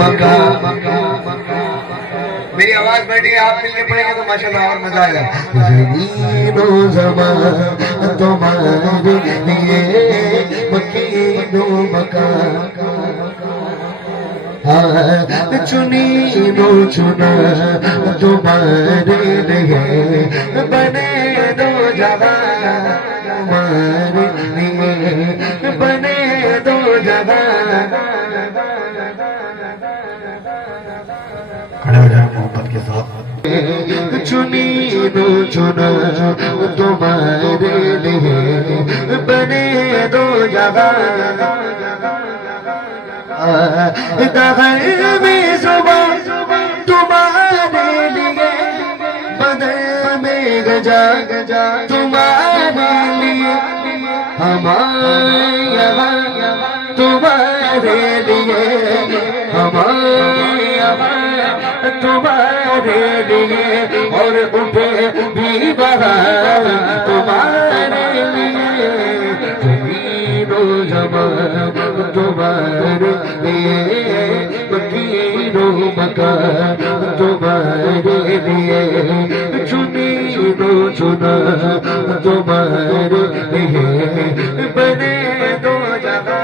مکہ. میری آواز بیٹھی ہے، آپ مل کے پڑھیں گے تو ماشاءاللہ اور مزہ آئے گا. زمین و زمان تمہارے لیے مکین و مکہ، چنی نو چنا تمہارے لیے، بنے دو جہاں تمہارے لیے، بنے دو جہاں. کھڑے ہو جائیں محبت کے ساتھ. چنی نو چنا تمہارے لیے، بنے دو جہاں. دہر میں زبان تمہارے لیے، بدر میں گجا تمہارے لیے، ہمارے یہاں تمہارے لیے، ہمارے یہاں تمہارے لیے، اور اٹھے بھی بہار تمہارے لیے. زمین و زمان تمہارے لیے، مکین و مکہ تمہارے لیے، چنی و چنا تمہارے لیے، بنے دو جہاں.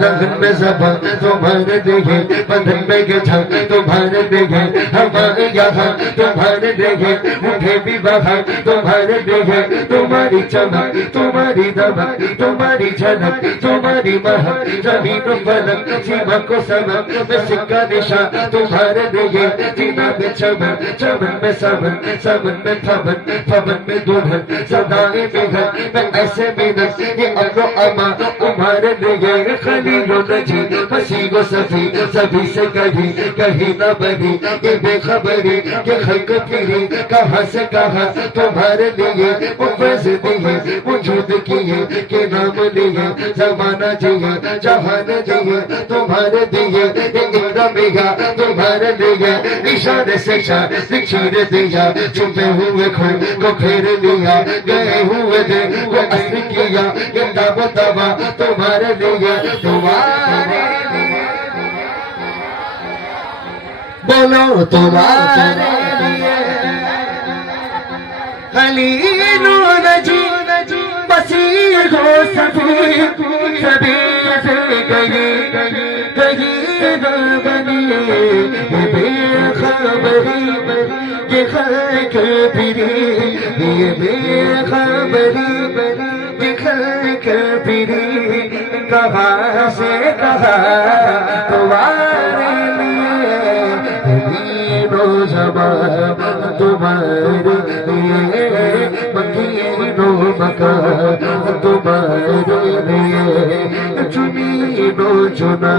دہن میں زبان تمہارے لیے، بدن میں گجا تمہارے لیے، ہمارے یہاں تمہارے لیے، اٹھے بھی بہار تمہارے لیے. تمہاری چمک تمہاری دمک تمہاری جھلک تمہاری مہک، زمین و فلک سیمک و سمک میں سکہ نشان تمہارے لیے. جینا میں چمن چمن میں سمن سمن میں تھمن تھمن میں دلہن، صدائیں بہن میں ایسے منت، یہ امر و امان تمہارے لیے. خلیل و نجی مسیح و صفی سبھی سے کہیں نہ بنی، یہ بے خبری کہ خلق پھری کہاں سے کہاں تمہارے لیے. مفیض دیے وجود کیے کہ نام لیے، زمانہ جیے جہان جیے تمہارے لیے. یہ اکرم یا تمہارے لیے، اشارے سے چیر دیا، چھپے ہوئے کھو کو پھیر لیا، گئے ہوئے دن کو اثر کیا. یہ دب دبا تمہارے لیے، تمہارے لیے، بولو تمہارے لیے. خلیل و نجی مسیح و صفی سبھی سے کہیں نہ بنی، یہ بے خبری یہ خلق پھری، یہ بے خبری یہ خلق پھری کہاں سے کہاں تمہارے لیے. زمین و زمان تمہارے لیے، مکین و مکہ تمہارے لیے، چنی و چنا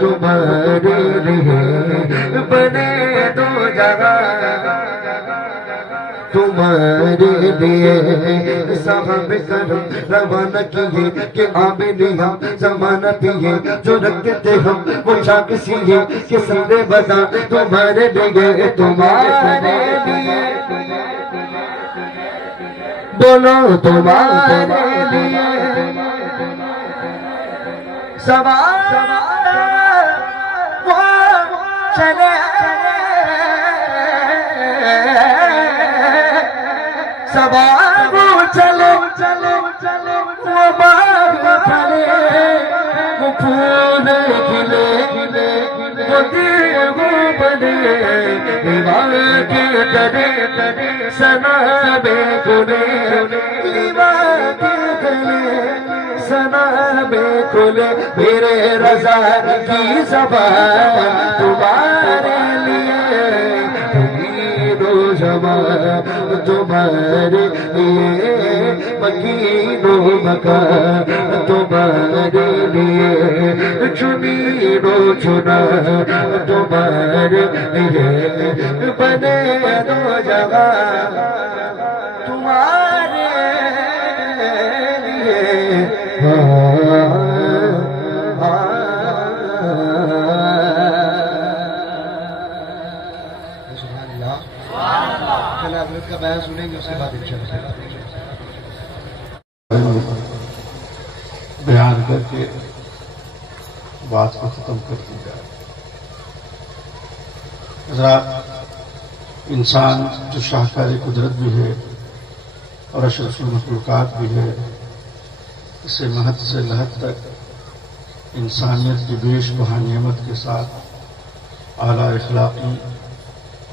تمہارے لیے، بنے دو جہاں تمہارے لیے. صاحب کرم روانہ کیے کہ آمینی ہم زمانہ پیے، جو رکھتے ہم وہ چاک سیے کہ سندے بزا تمہارے لیے، تمہارے لیے، بولو تمہارے لیے. سوار وہ چلے سوار وہ چلے وہ باغ پھلے، وہ پھول کھلے، وہ دیو بنے، لیوان کے تلے سنا بے کھلے، لیوان کے تلے سنا بے کھلے. میرے رضا کی زبان تمہارے لیے، زمین و زمان تمہارے لیے، مکین و مکہ تمہارے لیے، چنی و چنا تمہارے لیے، بنے دو جگہ تمہارے لیے. حضرت کا بیان سنیں گے، اس کے بعد انشاءاللہ بیان کر کے بات کو ختم کر دی جائے۔ حضرات، انسان جو شاہکار قدرت بھی ہے اور اشرف المخلوقات بھی ہے، اسے مہد سے لحد تک انسانیت کی بیش بہا نعمت کے ساتھ اعلیٰ اخلاقی،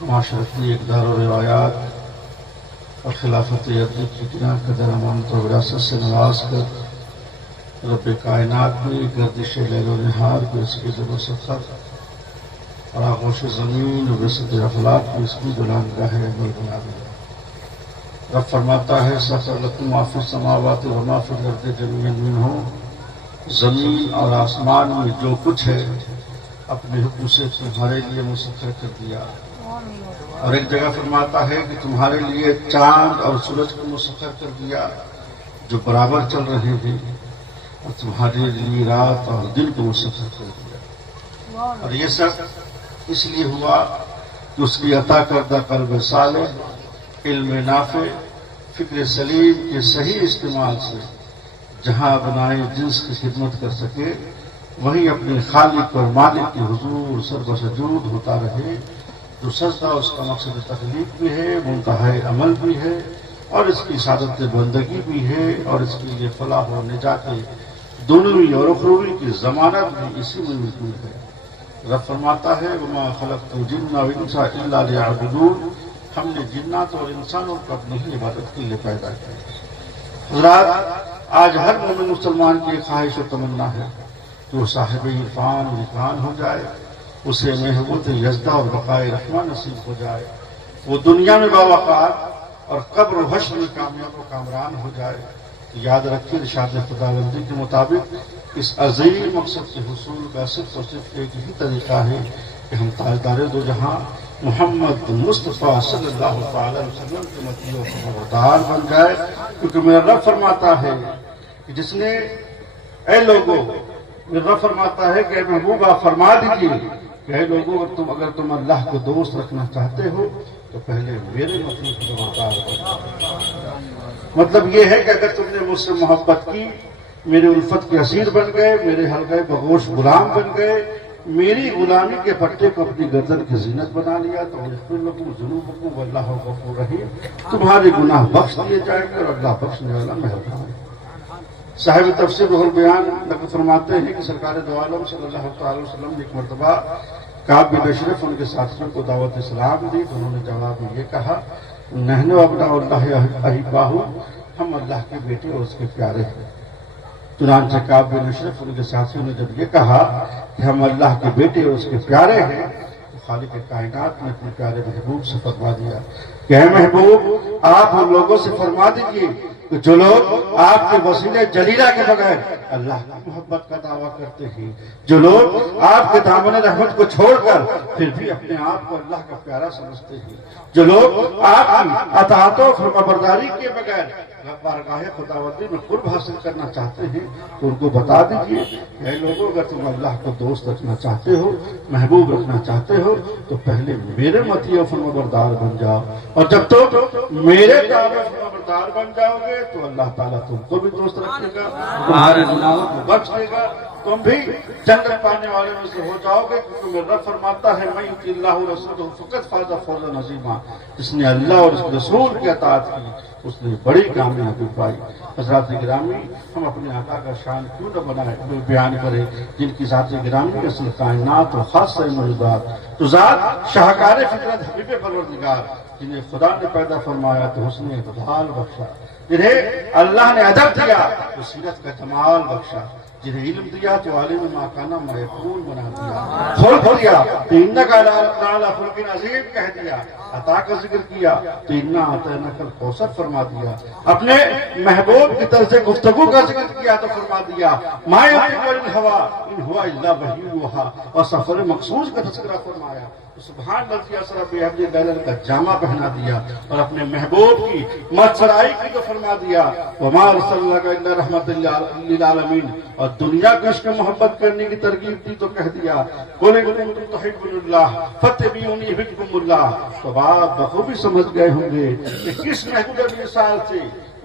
معاشرتی اقدار و روایات اور خلافت عدلی کی گراں قدر امانت و وراثت سے نواز کر رب کائنات میں گردش لیل و نہار کو اس کی در و سفر اور آغوش زمین و وسط افلاک کو اس کی غلامگاہ عمل بنا دیا۔ رب فرماتا ہے سخر لکم ما فی السماوات و ما فی الارض جمیعا منہ، زمین اور آسمان میں جو کچھ ہے اپنے حکم سے تمہارے لیے مسخر کر دیا۔ اور ایک جگہ فرماتا ہے کہ تمہارے لیے چاند اور سورج کو مسخر کر دیا جو برابر چل رہے تھے، اور تمہارے لیے رات اور دن کو مسخر کر دیا۔ اور یہ سب اس لیے ہوا کہ اس کی عطا کردہ قلب صالح، علم نافع، فکر سلیم کے صحیح استعمال سے جہاں بنائے جنس کی خدمت کر سکے، وہیں اپنے خالق اور مالک کے حضور سربسجود ہوتا رہے۔ جو سجدہ اس کا مقصد تخلیق بھی ہے، منتہائے عمل بھی ہے، اور اس کی سعادت بندگی بھی ہے، اور اس کے لیے فلاح و نجات دنیوی اور اخروی کی ضمانت بھی اسی میں موجود ہے۔ رب فرماتا ہے وما خلقت الجن والانس الا لیعبدون، ہم نے جنات اور انسانوں کو اپنی ہی عبادت کے لیے پیدا کیا۔ حضرات، آج ہر مومن مسلمان کی خواہش و تمنا ہے کہ وہ صاحب عرفان و اطمینان ہو جائے، اسے محبوت یزدہ اور بقائے رحمہ نصیب ہو جائے، وہ دنیا میں باوقار اور قبر و حشر میں کامیاب و کامران ہو جائے۔ یاد رکھیے ارشاد خداوندی کے مطابق اس عظیم مقصد کے حصول کا صرف اور صرف ایک ہی طریقہ ہے کہ ہم تاجدار دو جہاں محمد مصطفیٰ صلی اللہ تعالی وسلم کے مطیع و فرمانبردار بن جائے، کیونکہ میرا رب فرماتا ہے کہ جس نے اے لوگوں، میرا رب فرماتا ہے کہ اے محبوب آپ فرما دیجیے کہ اے لوگوں، اگر تم اللہ کو دوست رکھنا چاہتے ہو تو پہلے میرے مطیع و فرمانبردار بن۔ مطلب یہ ہے کہ اگر تم نے مجھ سے محبت کی، میری الفت کے اسیر بن گئے، میرے حلقے بگوش غلام بن گئے، میری غلامی کے پٹے کو اپنی گردن کی زینت بنا لیا، تو یغفر لکم ذنوبکم واللہ غفور رحیم، تمہارے گناہ بخش دیے جائیں گے اور اللہ بخشنے والا مہربان ہے۔ صاحب تفسیر روح البیان نقل فرماتے ہیں کہ سرکار دو عالم صلی اللہ تعالی وسلم نے ایک مرتبہ کعب بن اشرف ان کے ساتھیوں کو دعوت اسلام دی، تو انہوں نے جواب میں یہ کہا نحن ابناء اللہ احباہ، ہم اللہ کے بیٹے اور اس کے پیارے ہیں۔ چنانچہ کعب بن اشرف ان کے ساتھیوں نے جب یہ کہا کہ ہم اللہ کے بیٹے اور اس کے پیارے ہیں، تو خالق کائنات نے اپنے پیارے محبوب سے فرما دیا کہ اے محبوب، آپ ہم لوگوں سے فرما دیجیے کہ جو لوگ آپ کے وسیلے جلیلہ کے بغیر اللہ کی محبت کا دعویٰ کرتے ہیں، جو لوگ آپ کے دامن رحمت کو چھوڑ کر پھر بھی اپنے آپ کو اللہ کا پیارا سمجھتے ہیں، جو لوگ آپ کی اطاعت و فرمانبرداری کے بغیر بارگاہ خداوندی میں قرب حاصل کرنا چاہتے ہیں، تو ان کو بتا دیجیے کہ اے لوگوں، اگر تم اللہ کو دوست رکھنا چاہتے ہو، محبوب رکھنا چاہتے ہو، تو پہلے میرے مطیع و فرمانبردار بن جاؤ، اور جب تم میرے تابع فرمانبردار بن جاؤ گے تو اللہ تعالیٰ تم کو بھی دوست رکھے گا، تمہارے گناہوں کو بخش دے گا، تم بھی جنت پانے والے میں سے ہو جاؤ گے، کیونکہ میرا رب فرماتا ہے من یطع اللہ ورسولہ فقد فاز فوزا عظیما، جس نے اللہ اور اس کے رسول کی اطاعت کی اس نے بڑی کامیابی پائی۔ حضرات گرامی، ہم اپنے آقا کا شان کیوں نہ بیان کریں جن کی ذات گرامی اصل کائنات اور خاص موجودات تو ذات شاہکار فطرت حبیب پروردگار، جنہیں خدا نے پیدا فرمایا تو حسن اعتدال بخشا، جنہیں اللہ نے ادب دیا تو سیرت کا جمال بخشا، جنہیں علم دیا تو عالم ما کان ما یکون بنا دیا، خلق دیا تو انک علی خلق عظیم کہہ دیا، عطا کا ذکر کیا تو انا اعطیناک الکوثر فرما دیا، اپنے محبوب کی طرز گفتگو کا ذکر کیا تو فرما دیا ما ینطق عن الہوی ان هو الا وحی یوحی، اور سفر مقصود کا تذکرہ فرمایا، سبحان الذی اسری بعبدہ لیلا کا جامہ پہنا دیا، اور اپنے محبوب کی مسرائی کی تو فرما دیا وما ارسلناک الا رحمۃ للعالمین، اور دنیا کو اس کے محبت کرنے کی ترغیب دی تو کہہ دیا قل ان کنتم تحبون اللہ فاتبعونی یحببکم اللہ۔ تو آپ بخوبی سمجھ گئے ہوں گے کہ کس محبوب مثال سے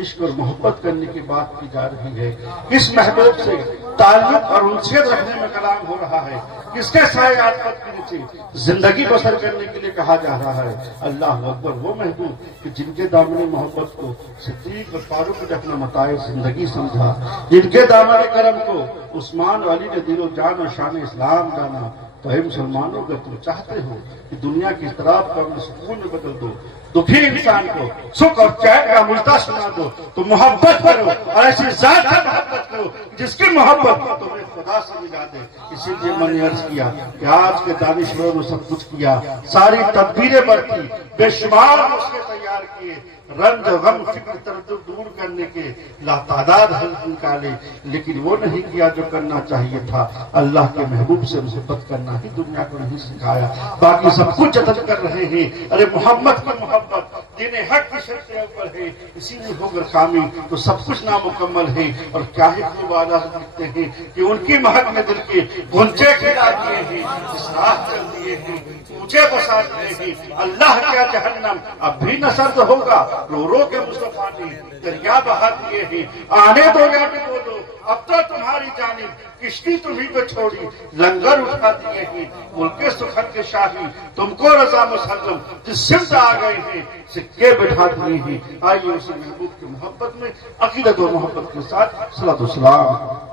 عشق اور محبت کرنے کی بات کی جا رہی ہے، کس محبوب سے تعلق اور انسیت رکھنے میں کلام ہو رہا ہے. کس کے سائے عاطفت کے نیچے زندگی بسر کرنے کے لیے کہا جا رہا ہے. اللہ اکبر. وہ محبوب کہ جن کے دامن محبت کو صدیق اور فاروق نے اپنا متاع زندگی سمجھا، جن کے دامن کرم کو عثمان و علی نے دل و جان و شان اسلام جانا. تو اے مسلمانوں، اگر تم چاہتے ہو کہ دنیا کی اضطراب کو اپنے سکون میں بدل دو، دکھی انسان کو سکھ اور چین کا مجدہ سنا دو، تو محبت کرو اور ایسی ذات سے محبت کرو جس کی محبت تمہیں خدا سے ملا دے. اسی لیے میں نے عرض کیا کہ آج کے دانشوروں نے سب کچھ کیا، ساری تدبیریں برتی، بے شمار نسخے تیار کیے، رنج غم فکر تردد دور کرنے کے لاتعداد حل نکالے، لیکن وہ نہیں کیا جو کرنا چاہیے تھا. اللہ کے محبوب سے محبت کرنا ہی دنیا کو نہیں سکھایا، باقی سب کچھ جتن کر رہے ہیں. ارے محمد کی محبت دین حق کی شرط کے اوپر ہے، اسی لیے ہو کر کامل تو سب کچھ نامکمل ہے. اور کیا ہی خوب اعلیٰ لکھتے ہیں کہ ان کی مہک نے دل کے گھنچے کھلا دیے ہیں، اصلاح کر دیے ہیں، اونچے بسا دیے ہیں. اللہ کیا جہنم اب بھی نہ سرد ہوگا، رو رو کے مصطفیٰ نے دریا بہا دیے ہیں. آنے دو یا ڈبو دو، اب تو تمہاری جانب کشتی تمہیں پہ چھوڑی، لنگر اٹھا دیے ہیں. ملک سخن کے شاہی تم کو رضا مسلم جس سمت آ گئے ہیں، سکے بٹھا دیے ہیں. آئیے اسی محبوب کی محبت میں عقیدت و محبت کے ساتھ صلاۃ و سلام